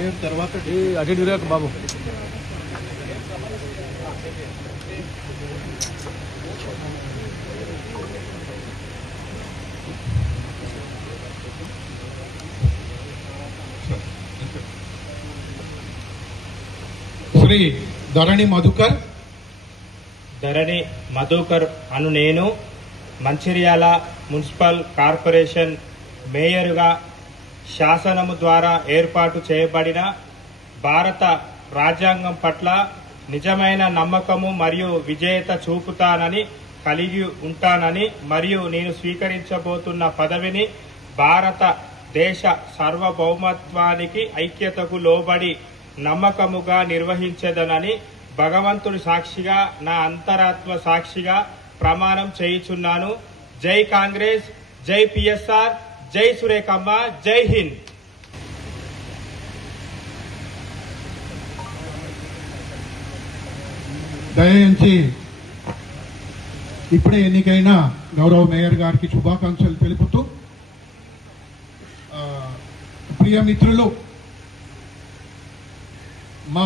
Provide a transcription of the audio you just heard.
Mayor తర్వాత అటు బాబు శ్రీ ధరణి మధుకర్ అను నేను మంచిర్యాల మున్సిపల్ కార్పొరేషన్ మేయరుగా శాసనము ద్వారా ఏర్పాటు చేయబడిన భారత రాజ్యాంగం పట్ల నిజమైన నమ్మకము మరియు విజేత చూపుతానని కలిగి ఉంటానని మరియు నేను స్వీకరించబోతున్న పదవిని భారత దేశ సార్వభౌమత్వానికి ఐక్యతకు లోబడి నమ్మకముగా నిర్వహించేదనని భగవంతుడి సాక్షిగా నా అంతరాత్మ సాక్షిగా ప్రమాణం చేయుచున్నాను. జై కాంగ్రెస్, జై పిఎస్ఆర్, జై సురేఖమ్మ, జై హింద్. దయించి ఇప్పుడే ఎన్నికైన గౌరవ మేయర్ గారికి శుభాకాంక్షలు తెలుపుతూ ప్రియ మిత్రులు మా